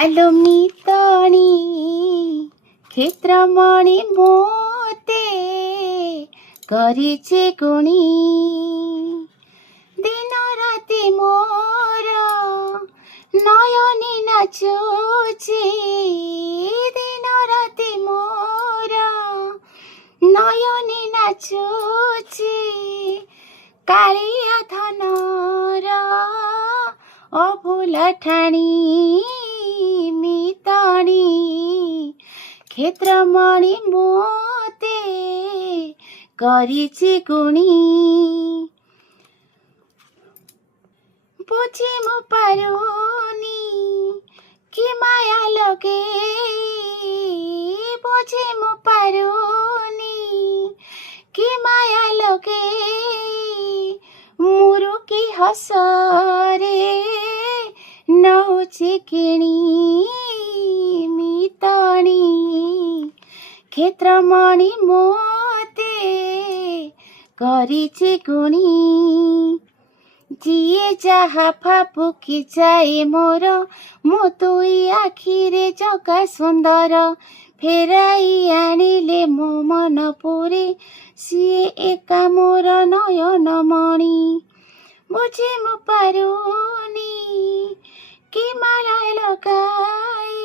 ଆଲୋମି ତଣି କ୍ଷେତ୍ରମଣି ମୋତେ କରିଛି ଗୁଣି ଦିନ ରାତି ମୋର ନୟନି ନାଚୁଛି ଦିନ ରାତି ମୋର ନୟନି ନାଚୁଛି କାଳିଆ ଧନର ଅଭୁଲା ଠାଣି ମିତଣି କ୍ଷେତ୍ରମଣି ମୋତେ କରିଛି ଗୁଣି ବୁଝି ମୁଁ ପାରୁନି କି ମାୟା ଲଗେଇ ବୁଝି ମୁଁ ପାରୁନି କି ମାୟା ଲଗେଇ ମୋର କି ହସରେ ନଉଛି କିଣି ମିତଣି କ୍ଷେତ୍ରମଣି ମୋତେ କରିଛି ଗୁଣି ଯିଏ ଯାହା ଭାବୁକି ଯାଏ ମୋର ମୋ ଦୁଇ ଆଖିରେ ଜଗା ସୁନ୍ଦର ଫେରାଇ ଆଣିଲେ ମୋ ମନ ପୁରେ ସିଏ ଏକା ମୋର ନୟନମଣି ବୁଝି ମୁଁ ପାରୁନି କି ମାଳା ଲଗାଇ